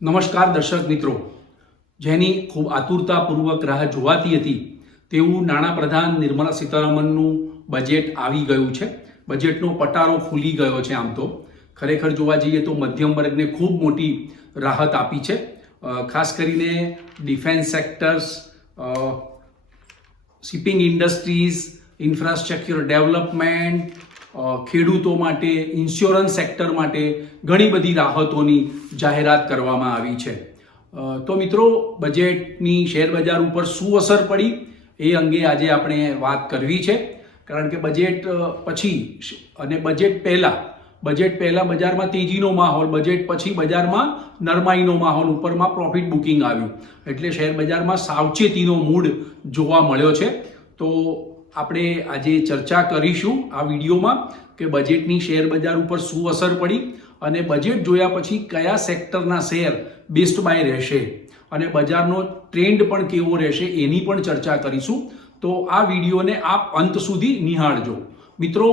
નમસ્કાર દર્શક મિત્રો. જેની ખૂબ આતુરતાપૂર્વક રાહ જોવાતી હતી, તેવું નાણાપ્રધાન નિર્મલા સીતારામનનું બજેટ આવી ગયું છે. બજેટનો પટારો ખુલી ગયો છે આમ તો. ખરેખર જોવા જઈએ તો મધ્યમ વર્ગને ખૂબ મોટી રાહત આપી છે. ખાસ કરીને defence sectors shipping industries infrastructure development ખેડૂતો માટે ઇન્સ્યોરન્સ સેક્ટર માટે ઘણી બધી રાહતોની જાહેરાત કરવામાં આવી છે. તો મિત્રો બજેટની શેર બજાર ઉપર શું અસર પડી એ અંગે આજે આપણે વાત કરવી છે. કારણ કે બજેટ પછી અને બજેટ પહેલાં બજેટ પહેલાં બજારમાં તેજીનો માહોલ બજેટ પછી બજારમાં નરમાઈનો માહોલ ઉપરમાં પ્રોફિટ બુકિંગ આવ્યું. એટલે શેર બજારમાં સાવચેતીનો મૂડ જોવા મળ્યો છે. તો આપણે આજે ચર્ચા કરીશું આ વિડીયોમાં કે બજેટની શેર બજાર ઉપર શું અસર પડી અને બજેટ જોયા પછી કયા સેક્ટરના શેર બેસ્ટ બાય રહેશે અને બજારનો ટ્રેન્ડ પણ કેવો રહેશે એની પણ ચર્ચા કરીશું. તો આ વિડીયોને આપ અંત સુધી નિહાળજો. મિત્રો,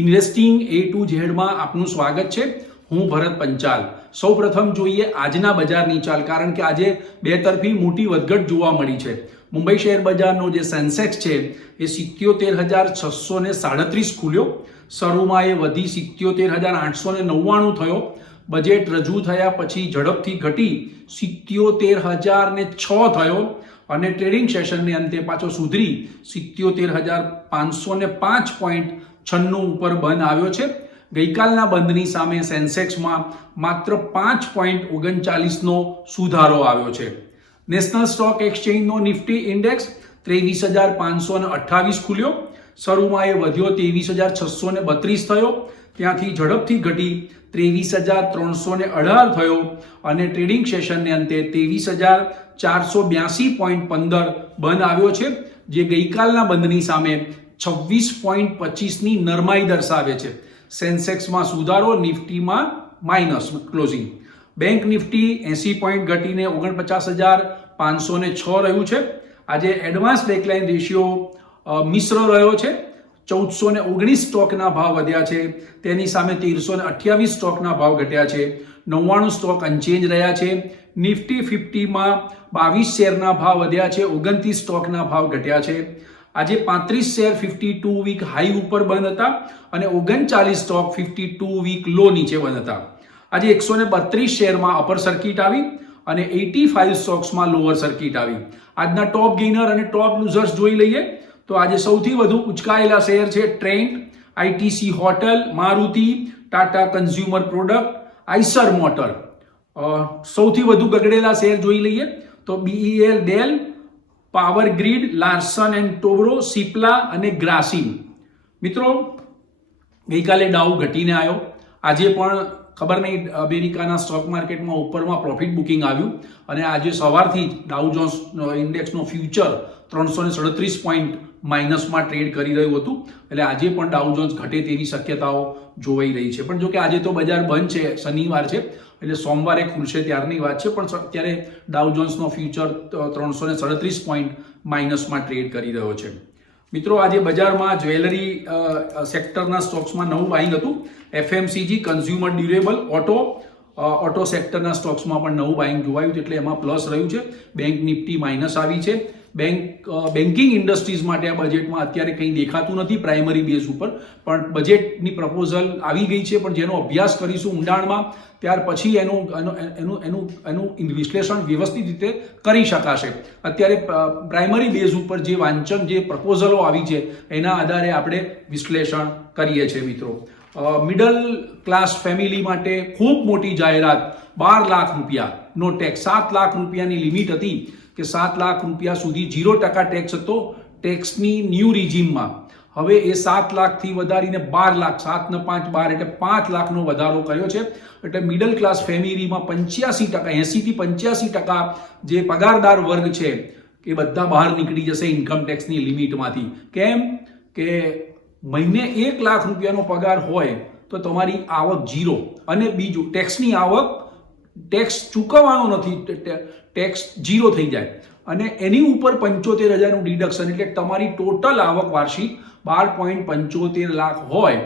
ઇન્વેસ્ટિંગ એ ટુ ઝેડમાં આપનું સ્વાગત છે. હું ભરત પંચાલ. સૌપ્રથમ જોઈએ આજના બજારની ચાલ, કારણ કે આજે બે તરફી મોટી વધઘટ જોવા મળી છે. મુંબઈ શેર બજારનો જે સેન્સેક્સ છે, એ સિત્યોતેર હજાર છસો ને સાડત્રીસ ખુલ્યો. શરૂમાં એ વધી સિત્યોતેર હજાર આઠસો ને નવ્વાણું થયો. બજેટ રજૂ થયા પછી ઝડપથી ઘટી સિત્યોતેર હજાર ને છ થયો અને ટ્રેડિંગ સેશનને અંતે પાછો સુધરી સિત્યોતેર હજાર પાંચસો ને પાંચ પોઈન્ટ છન્નું ઉપર બંધ આવ્યો છે. ગઈકાલના બંધની સામે સેન્સેક્સમાં માત્ર પાંચ પોઈન્ટ ઓગણચાલીસનો સુધારો આવ્યો છે. નેશનલ સ્ટોક એક્સચેન્જનો નિફ્ટી ઇન્ડેક્સ ત્રેવીસ હજાર પાંચસો ને અઠ્ઠાવીસ ખુલ્યો. શરૂમાં એ વધ્યો ત્રેવીસ હજાર છસો ને બત્રીસ થયો. ત્યાંથી ઝડપથી ઘટી ત્રેવીસ હજાર ત્રણસો ને અઢાર થયો અને ટ્રેડિંગ સેશનને અંતે ત્રેવીસ હજાર ચારસો બ્યાસી પોઈન્ટ પંદર બંધ આવ્યો છે, જે ગઈકાલના બંધની સામે છવ્વીસ પોઈન્ટ પચીસની નરમાઈ દર્શાવે છે. સેન્સેક્સમાં સુધારો, નિફ્ટીમાં માઇનસ ક્લોઝિંગ બેંક નિફ્ટી એસી પોઈન્ટ ઘટીને ઓગણપચાસ હજાર પાંચસો છ રહ્યું છે. આજે એડવાન્સ ડેકલાઇન રેશિયો મિશ્ર રહ્યો છે. ચૌદસો ને ઓગણીસ સ્ટોકના ભાવ વધ્યા છે. તેની સામે તેરસો ને અઠ્યાવીસ સ્ટોકના ભાવ ઘટ્યા છે. નવ્વાણું સ્ટોક અનચેન્જ રહ્યા છે. નિફ્ટી ફિફ્ટીમાં બાવીસ શેરના ભાવ વધ્યા છે. ઓગણત્રીસ સ્ટોકના ભાવ ઘટ્યા છે. આજે પાંત્રીસ share fifty two week high ઉપર બંધ હતા અને ઓગણચાલીસ stock fifty two week low નીચે બંધ હતા. આજે એકસો ને બત્રીસ શેરમાં અપર સર્કિટ આવી અને એટી ફાઇવ સ્ટોક્સમાં લોઅર સર્કિટ આવી. આજના ટોપ ગેઇનર અને ટોપ લૂઝર્સ જોઈ લઈએ તો આજે સૌથી વધુ ઉચકાયેલા શેર છે Trent ITC hotel Maruti Tata consumer product Eicher motor સૌથી વધુ ગગડેલા શેર જોઈ લઈએ તો BEL del power grid Larsen and Toubro Cipla અને ગ્રાસિમ મિત્રો, ગઈકાલે ડાઉ ઘટીને આવ્યો આજે પણ ખબર નહીં, અમેરિકાના સ્ટોક માર્કેટમાં ઉપરમાં પ્રોફિટ બુકિંગ આવ્યું અને આજે સવારથી જ ડાઉ જોન્સ ઇન્ડેક્સનો ફ્યુચર ત્રણસો ને સડત્રીસ પોઈન્ટ માઇનસમાં ટ્રેડ કરી રહ્યું હતું. એટલે આજે પણ ડાઉ જોન્સ ઘટે તેવી શક્યતાઓ જોવાઈ રહી છે. પણ જો કે આજે તો બજાર બંધ છે, શનિવાર છે, એટલે સોમવારે ખુલશે ત્યારની વાત છે, પણ અત્યારે ડાઉ જોન્સનો ફ્યુચર ત્રણસો ને સડત્રીસ પોઈન્ટ માઇનસમાં ટ્રેડ કરી રહ્યો છે. મિત્રો, આજે બજારમાં જ્વેલરી સેક્ટરના સ્ટોક્સમાં નવું બાઇંગ હતું. FMCG consumer durable auto auto સેક્ટરના સ્ટોક્સમાં પણ નવું બાઇંગ જોવાયું એટલે એમાં પ્લસ રહ્યું છે. બેંક નિફ્ટી માઇનસ આવી છે. બેંક બેન્કિંગ ઇન્ડસ્ટ્રીઝ માટે આ બજેટમાં અત્યારે કંઈ દેખાતું નથી પ્રાઇમરી બેઝ ઉપર, પણ બજેટની પ્રપોઝલ આવી ગઈ છે, પણ જેનો અભ્યાસ કરીશું ઊંડાણમાં, ત્યાર પછી એનું એનું એનું એનું વિશ્લેષણ વ્યવસ્થિત રીતે કરી શકાશે. અત્યારે પ્રાઇમરી બેઝ ઉપર જે વાંચન, જે પ્રપોઝલો આવી છે, એના આધારે આપણે વિશ્લેષણ કરીએ છીએ મિત્રો. મિડલ ક્લાસ ફેમિલી માટે ખૂબ મોટી જાહેરાત, બાર લાખ રૂપિયાનો ટેક્સ સાત લાખ રૂપિયાની લિમિટ હતી. કે સાત લાખ રૂપિયા સુધી ઝીરો ટકા ટેક્સ હતો ટેક્સની ન્યૂ રિજીમમાં હવે એ સાત લાખથી વધારીને બાર લાખ, સાત ને પાંચ, બાર એટલે પાંચ લાખનો વધારો કર્યો છે. એટલે મિડલ ક્લાસ ફેમિલીમાં પંચ્યાસી ટકા એંસીથી પંચ્યાસી ટકા જે પગારદાર વર્ગ છે, એ બધા બહાર નીકળી જશે ઇન્કમ ટેક્સની લિમિટમાંથી. કેમ? કે મહિને એક લાખ રૂપિયાનો પગાર હોય તો તમારી આવક ઝીરો. અને બીજું ટેક્સની આવક ટેક્સ ચૂકવવાનો નથી ટેક્સ જીરો થઈ જાય. અને એની ઉપર પંચોતેર હજારનું ડિડક્શન એટલે તમારી ટોટલ આવક વાર્ષિક બાર પોઈન્ટ પંચોતેર લાખ હોય,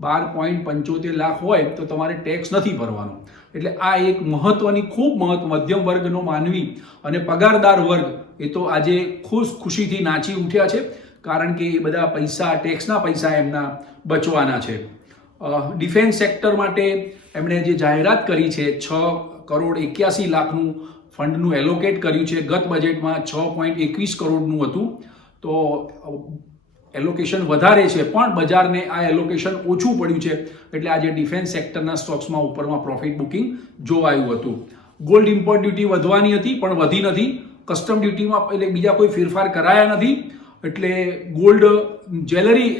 બાર પોઈન્ટ પંચોતેર લાખ હોય તો તમારે ટેક્સ નથી ભરવાનો. એટલે આ એક મહત્વની, ખૂબ મહત્વ, મધ્યમ વર્ગનો માનવી અને પગારદાર વર્ગ એ તો આજે ખુશ ખુશીથી નાચી ઉઠ્યા છે, કારણ કે એ બધા પૈસા ટેક્સના પૈસા એમના બચવાના છે. ડિફેન્સ સેક્ટર માટે એમણે જે જાહેરાત કરી છે, છ કરોડ એક્યાસી લાખનું ફંડનું એલોકેટ કર્યું છે, ગત બજેટમાં છ પોઈન્ટ એકવીસ કરોડનું હતું. તો એલોકેશન વધારે છે, પણ બજારને આ એલોકેશન ઓછું પડ્યું છે, એટલે આજે ડિફેન્સ સેક્ટરના સ્ટોક્સમાં ઉપરમાં પ્રોફિટ બુકિંગ જોવાયું હતું. ગોલ્ડ ઇમ્પોર્ટ ડ્યુટી વધવાની હતી, પણ વધી નથી. કસ્ટમ ડ્યુટીમાં એટલે બીજા કોઈ ફેરફાર કરાયા નથી. એટલે ગોલ્ડ, જ્વેલરી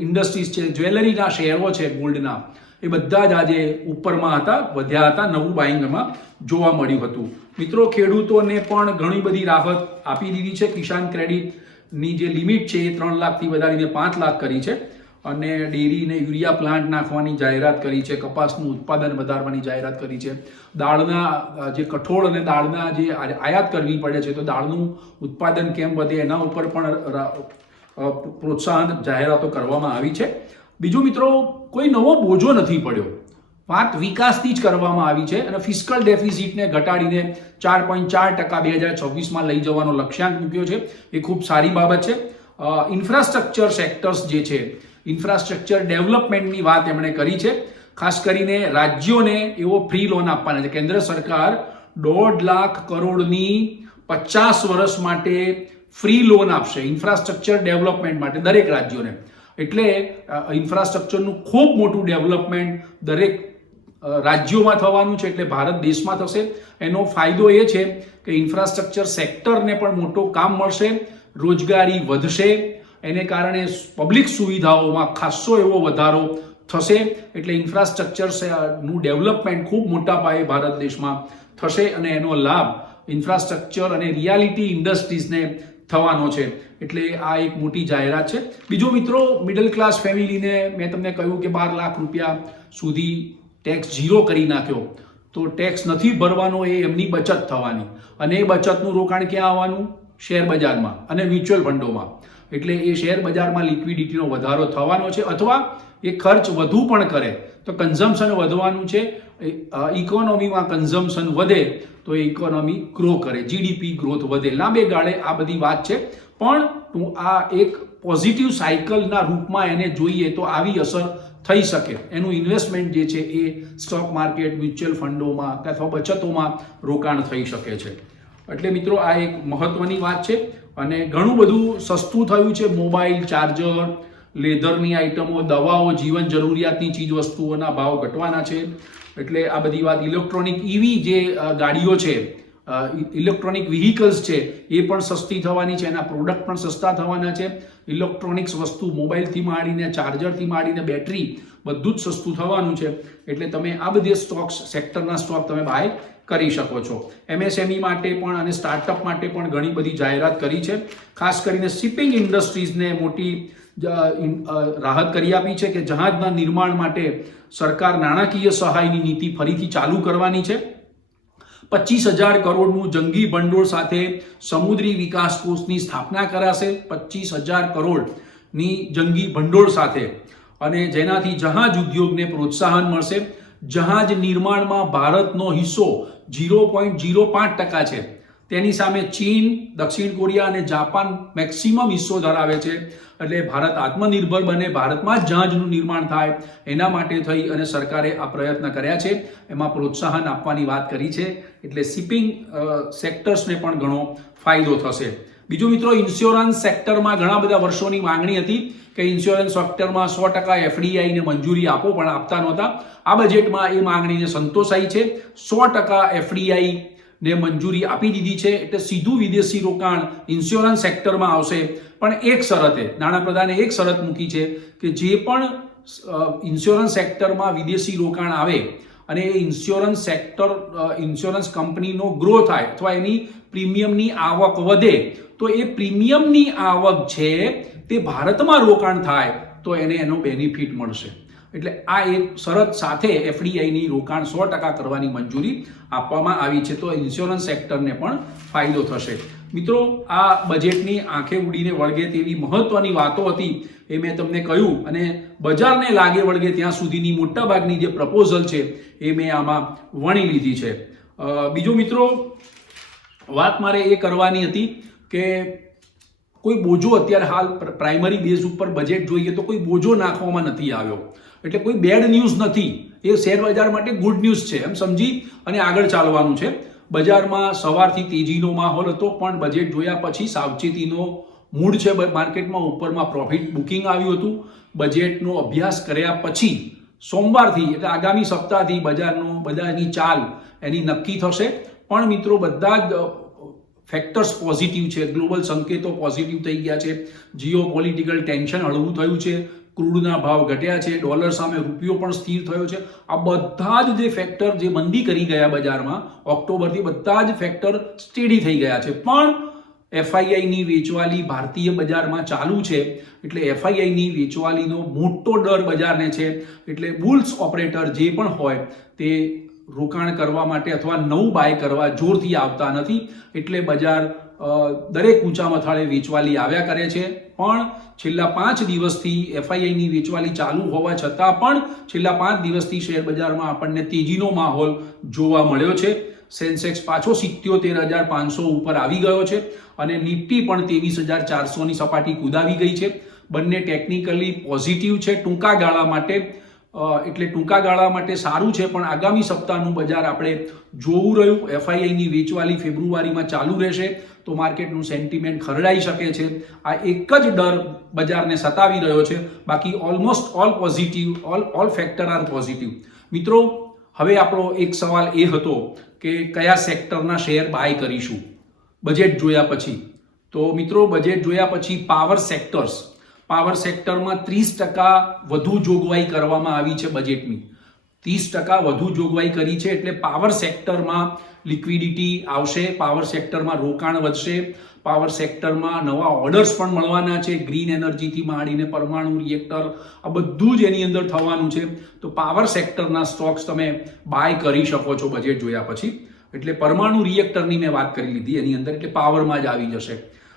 ઇન્ડસ્ટ્રીઝ છે, જ્વેલરીના શેરો છે ગોલ્ડના, એ બધા જ આજે ઉપરમાં હતા, વધ્યા હતા, નવું બાઇંગ એમાં જોવા મળ્યું હતું. મિત્રો, ખેડૂતોને પણ ઘણી બધી રાહત આપી દીધી છે. કિસાન ક્રેડિટની જે લિમિટ છે એ ત્રણ લાખથી વધારીને પાંચ લાખ કરી છે. અને ડેરીને યુરિયા પ્લાન્ટ નાખવાની જાહેરાત કરી છે. કપાસનું ઉત્પાદન વધારવાની જાહેરાત કરી છે. દાળના જે કઠોળ અને દાળના જે આયાત કરવી પડે છે, તો દાળનું ઉત્પાદન કેમ વધે એના ઉપર પણ પ્રોત્સાહન જાહેરાતો કરવામાં આવી છે. બીજું મિત્રો, કોઈ નવો બોજો નથી પડ્યો. વાત વિકાસથી જ કરવામાં આવી છે અને ફિસ્કલ ડેફિસિટને ઘટાડીને ચાર પોઈન્ટ ચાર ટકા બે હજાર છવ્વીસમાં લઈ જવાનો લક્ષ્યાંક મૂક્યો છે. એ ખૂબ સારી બાબત છે. ઇન્ફ્રાસ્ટ્રક્ચર સેક્ટર્સ જે છે ઇન્ફ્રાસ્ટ્રક્ચર ડેવલપમેન્ટની વાત એમણે કરી છે. ખાસ કરીને રાજ્યોને એવો ફ્રી લોન આપવાના છે. કેન્દ્ર સરકાર દોઢ લાખ કરોડની પચાસ વર્ષ માટે ફ્રી લોન આપશે ઇન્ફ્રાસ્ટ્રક્ચર ડેવલપમેન્ટ માટે દરેક રાજ્યોને. એટલે ઇન્ફ્રાસ્ટ્રક્ચરનું ખૂબ મોટું ડેવલપમેન્ટ દરેક રાજ્યોમાં થવાનું છે એટલે ભારત દેશમાં થશે. એનો ફાયદો એ છે કે ઇન્ફ્રાસ્ટ્રક્ચર સેક્ટરને પણ મોટો કામ મળશે, રોજગારી વધશે એને કારણે પબ્લિક સુવિધાઓમાં ખાસ્સો એવો વધારો થશે. એટલે ઇન્ફ્રાસ્ટ્રક્ચરનું ડેવલપમેન્ટ ખૂબ મોટા પાયે ભારત દેશમાં થશે અને એનો લાભ ઇન્ફ્રાસ્ટ્રક્ચર અને રિયાલિટી ઇન્ડસ્ટ્રીઝને થવાનો છે. એટલે આ એક મોટી જાહેરાત છે. બીજો મિત્રો મિડલ ક્લાસ ફેમિલીને મેં તમને કહ્યું કે બાર લાખ રૂપિયા સુધી ટેક્સ ઝીરો કરી નાખ્યો. તો ટેક્સ નથી ભરવાનો એ એમની બચત થવાની. અને એ બચતનું રોકાણ ક્યાં આવવાનું? શેર બજારમાં અને મ્યુચ્યુઅલ ફંડોમાં એટલે એ શેર બજારમાં લિક્વિડિટીનો વધારો થવાનો છે અથવા એ ખર્ચ વધુ પણ કરે. તો કન્ઝમ્પશન વધવાનું છે ઇકોનોમીમાં કન્ઝમ્પશન વધે, તો એ ઇકોનોમી ગ્રો કરે. જીડીપી ગ્રોથ વધે. લાંબે ગાળે આ બધી વાત છે. પણ હું આ એક પોઝિટિવ સાયકલના રૂપમાં એને જોઈએ તો આવી અસર થઈ શકે. એનું ઇન્વેસ્ટમેન્ટ જે છે એ સ્ટોક માર્કેટ મ્યુચ્યુઅલ ફંડોમાં અથવા બચતોમાં રોકાણ થઈ શકે છે. એટલે મિત્રો આ એક મહત્વની વાત છે. અને ઘણું બધું સસ્તું થયું છે, મોબાઈલ, ચાર્જર, લેધરની આઇટમો, દવાઓ, જીવન જરૂરિયાતની ચીજ વસ્તુઓના ભાવ ઘટવાના છે. એટલે આ બધી વાત ઇલેક્ટ્રોનિક ઈવી જે ગાડીઓ છે ઇલેક્ટ્રોનિક વ્હીકલ્સ છે, એ પણ સસ્તી થવાની છે, એના પ્રોડક્ટ પણ સસ્તા થવાના છે. ઇલેક્ટ્રોનિક્સ વસ્તુ મોબાઈલથી માંડીને, ચાર્જરથી માંડીને, બેટરી બધું જ સસ્તું થવાનું છે. એટલે તમે આ બધી સ્ટોક્સ, સેક્ટરના સ્ટોક તમે બાય કરી શકો છો. એમએસએમઈ માટે પણ અને સ્ટાર્ટઅપ માટે પણ ઘણી બધી જાહેરાત કરી છે. ખાસ કરીને શિપિંગ ઇન્ડસ્ટ્રીઝને મોટી રાહત કરી આપી છે કે જહાજના નિર્માણ માટે સરકાર નાણાકીય સહાયની નીતિ ફરીથી ચાલુ કરવાની છે. પચીસ હજાર કરોડનું જંગી ભંડોળ સાથે સમુદ્રી વિકાસ કોષની સ્થાપના કરાશે. પચીસ હજાર કરોડની જંગી ભંડોળ સાથે. અને જેનાથી જહાજ ઉદ્યોગને પ્રોત્સાહન મળશે. જહાજ નિર્માણમાં ભારતનો હિસ્સો ઝીરો પોઈન્ટ ઝીરો પાંચ ટકા છે. તેની સામે ચીન, દક્ષિણ કોરિયા અને જાપાન મેક્સિમમ હિસ્સો ધરાવે છે. એટલે ભારત આત્મનિર્ભર બને, ભારતમાં જ જહાજનું નિર્માણ થાય. એના માટે થઈ અને સરકારે આ પ્રયત્ન કર્યા છે. એમાં પ્રોત્સાહન આપવાની વાત કરી છે. એટલે શિપિંગ સેક્ટર્સને પણ ઘણો ફાયદો થશે. બીજું મિત્રો ઇન્સ્યોરન્સ સેક્ટરમાં ઘણા બધા વર્ષોની માંગણી હતી. કે ઇન્સ્યોરન્સ સેક્ટરમાં સો ટકા એફડીઆઈને મંજૂરી આપો, પણ આપતા નહોતા. આ બજેટમાં એ માંગણીને સંતોષાઈ છે. સો ટકા એફડીઆઈ ને મંજૂરી આપી દીધી છે, એટલે સીધું વિદેશી રોકાણ ઇન્સ્યોરન્સ સેક્ટરમાં આવશે. પણ એક શરતે નાણાપ્રધાને એક શરત મૂકી છે કે જે પણ ઇન્સ્યોરન્સ સેક્ટરમાં વિદેશી રોકાણ આવે અને એ ઇન્સ્યોરન્સ સેક્ટર ઇન્સ્યોરન્સ કંપનીનો ગ્રો થાય અથવા એની પ્રીમિયમની આવક વધે, તો એ પ્રીમિયમની આવક છે તે ભારતમાં રોકાણ થાય તો એને એનો બેનિફિટ મળશે. એટલે આ એક શરત સાથે એફડીઆઈની રોકાણ સો ટકા કરવાની મંજૂરી આપવામાં આવી છે. તો ઇન્સ્યોરન્સ સેક્ટરને પણ ફાયદો થશે. મિત્રો, આ બજેટની આંખે ઉડીને વળગે તેવી મહત્વની વાતો હતી એ મેં તમને કહ્યું અને બજારને લાગે વળગે ત્યાં સુધીની મોટાભાગની જે પ્રપોઝલ છે એ મેં આમાં વણી લીધી છે. બીજો મિત્રો, વાત મારે એ કરવાની હતી કે કોઈ બોજો અત્યારે હાલ પ્રાઇમરી બેઝ ઉપર બજેટ જોઈએ તો કોઈ બોજો નાખવામાં નથી આવ્યો. એટલે કોઈ બેડ ન્યૂઝ નથી. એ શેર બજાર માટે ગુડ ન્યૂઝ છે, એમ સમજી અને આગળ ચાલવાનું છે. બજારમાં સવારથી તેજીનો માહોલ હતો, પણ બજેટ જોયા પછી સાવચેતીનો મૂડ છે માર્કેટમાં ઉપરમાં પ્રોફિટ બુકિંગ આવ્યું હતું. બજેટનો અભ્યાસ કર્યા પછી સોમવારથી, એટલે આગામી સપ્તાહથી બજારનો, બજારની ચાલ એની નક્કી થશે. પણ મિત્રો, બધા જ ફેક્ટર્સ પોઝિટિવ છે ગ્લોબલ સંકેતો પોઝિટિવ થઈ ગયા છે જીઓ પોલિટિકલ ટેન્શન હળવું થયું છે, ક્રૂડના ભાવ ઘટ્યા છે ડોલર સામે રૂપિયો પણ સ્થિર થયો છે. આ બધા જ જે ફેક્ટર જે મંદી કરી ગયા બજારમાં, ઓક્ટોબરથી બધા જ ફેક્ટર સ્ટેડી થઈ ગયા છે. પણ એફઆઈઆઈની વેચવાલી ભારતીય બજારમાં ચાલુ છે, એટલે એફઆઈઆઈની વેચવાલીનો મોટો ડર બજારને છે, એટલે બુલ્સ ઓપરેટર જે પણ હોય તે રોકાણ કરવા માટે અથવા નવું બાય કરવા જોરથી આવતા નથી. એટલે બજાર દરેક ઊંચા મથાળે વેચવાલી આવ્યા કરે છે. પણ છેલ્લા પાંચ દિવસથી એફઆઈઆઈની વેચવાલી ચાલુ હોવા છતાં પણ છેલ્લા પાંચ દિવસથી શેરબજારમાં આપણને તેજીનો માહોલ જોવા મળ્યો છે. સેન્સેક્સ પાછો સિત્યોતેર હજાર પાંચસો ઉપર આવી ગયો છે અને નિફ્ટી પણ ત્રેવીસ હજાર ચારસોની સપાટી કુદાવી ગઈ છે. બંને ટેકનિકલી પોઝિટિવ છે. ટૂંકા ગાળા માટે એટલે ટૂંકા ગાળા માટે સારું છે, પણ આગામી સપ્તાહનું બજાર આપણે જોવું રહ્યું. એફઆઈઆઈની વેચવાલી ફેબ્રુઆરીમાં ચાલુ રહેશે, તો માર્કેટનું સેન્ટિમેન્ટ ખરડાઈ શકે છે. આ એક જ ડર બજારને સતાવી રહ્યો છે. બાકી almost all positive all all factor are positive મિત્રો, હવે આપણો એક સવાલ એ હતો કે કયા સેક્ટરના શેર બાય કરીશું? બજેટ જોયા પછી. તો મિત્રો બજેટ જોયા પછી પાવર સેક્ટર્સ પાવર સેક્ટરમાં ત્રીસ ટકા વધુ જોગવાઈ કરવામાં આવી છે બજેટની. ત્રીસ ટકા વધુ જોગવાઈ કરી છે એટલે પાવર સેક્ટરમાં લિક્વિડિટી આવશે, પાવર સેક્ટરમાં રોકાણ વધશે, પાવર સેક્ટરમાં નવા ઓર્ડર્સ પણ મળવાના છે, ગ્રીન એનર્જીથી માંડીને પરમાણુ રિએક્ટર, આ બધું જ એની અંદર થવાનું છે. તો પાવર સેક્ટરના સ્ટોક્સ તમે બાય કરી શકો છો બજેટ જોયા પછી. એટલે પરમાણુ રિએક્ટરની મેં વાત કરી લીધી એની અંદર, એટલે પાવરમાં જ આવી જશે.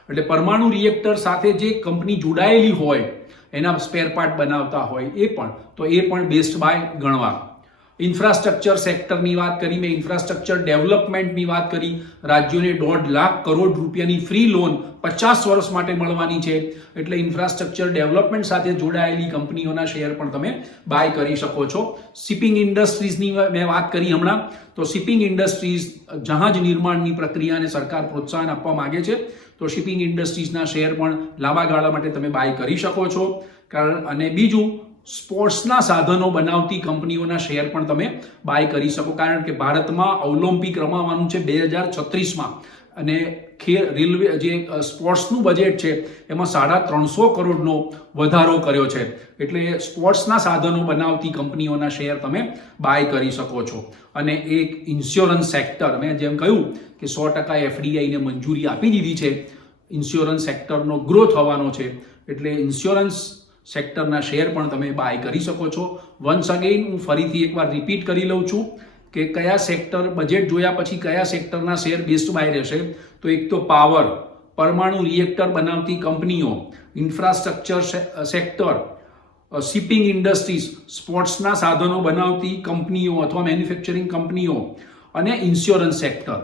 એટલે પરમાણુ રિએક્ટર સાથે જે કંપની જોડાયેલી હોય, એના સ્પેર પાર્ટ બનાવતા હોય એ પણ, તો એ પણ બેસ્ટ બાય ગણવા. ઇન્ફ્રાસ્ટ્રક્ચર સેક્ટરની વાત કરી, મેં ઇન્ફ્રાસ્ટ્રક્ચર ડેવલપમેન્ટની વાત કરી. રાજ્યોને દોઢ લાખ કરોડ રૂપિયાની ફ્રી લોન પચાસ વર્ષ માટે મળવાની છે. એટલે ઇન્ફ્રાસ્ટ્રક્ચર ડેવલપમેન્ટ સાથે જોડાયેલી કંપનીઓના શેર પણ તમે બાય કરી શકો છો. શિપિંગ ઇન્ડસ્ટ્રીઝની મેં વાત કરી હમણાં. તો શિપિંગ ઇન્ડસ્ટ્રીઝ જહાજ નિર્માણની પ્રક્રિયાને સરકાર પ્રોત્સાહન આપવા માગે છે. તો શિપિંગ ઇન્ડસ્ટ્રીઝના શેર પણ લાંબા ગાળા માટે તમે બાય કરી શકો છો. કારણ અને બીજું સ્પોર્ટ્સના સાધનો બનાવતી કંપનીઓના શેર પણ તમે બાય કરી શકો. કારણ કે ભારતમાં ઓલિમ્પિક રમાવાનું છે બે હજાર છત્રીસમાં. અને ખેર રેલવે જે સ્પોર્ટ્સનું બજેટ છે, એમાં સાડા ત્રણસો કરોડનો વધારો કર્યો છે. એટલે સ્પોર્ટ્સના સાધનો બનાવતી કંપનીઓના શેર તમે બાય કરી શકો છો. અને એક ઇન્સ્યોરન્સ સેક્ટર મેં જેમ કહ્યું કે સો ટકા એફડીઆઈને મંજૂરી આપી દીધી છે ઇન્સ્યોરન્સ સેક્ટરનો ગ્રો થવાનો છે. એટલે ઇન્સ્યોરન્સ સેક્ટરના શેર પણ તમે બાય કરી શકો છો. વન્સ અગેઇન હું ફરીથી એકવાર રિપીટ કરી લઉં છું. કે કયા સેક્ટર બજેટ જોયા પછી કયા સેક્ટરના શેર બેસ્ટ બાય રહેશે? તો એક તો પાવર પરમાણુ રિએક્ટર બનાવતી કંપનીઓ ઇન્ફ્રાસ્ટ્રક્ચર સેક્ટર શિપિંગ ઇન્ડસ્ટ્રીઝ સ્પોર્ટ્સના સાધનો બનાવતી કંપનીઓ અથવા મેન્યુફેક્ચરિંગ કંપનીઓ અને ઇન્સ્યોરન્સ સેક્ટર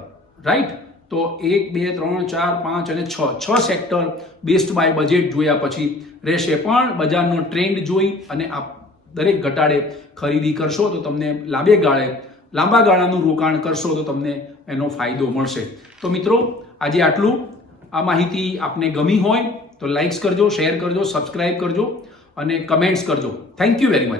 રાઈટ તો એક, બે, ત્રણ, ચાર, પાંચ અને છ છ સેક્ટર બેસ્ટ બાય બજેટ જોયા પછી રહેશે. પણ બજારનો ટ્રેન્ડ જોઈ અને આપ દરેક ઘટાડે ખરીદી કરશો તો તમને લાંબે ગાળે લાંબા ગાળાનું રોકાણ કરશો તો તમને એનો ફાયદો મળશે. તો મિત્રો, આજે આટલું. આ માહિતી આપને ગમી હોય તો લાઇક્સ કરજો શેર કરજો સબસ્ક્રાઇબ કરજો અને કમેન્ટ્સ કરજો. Thank you very much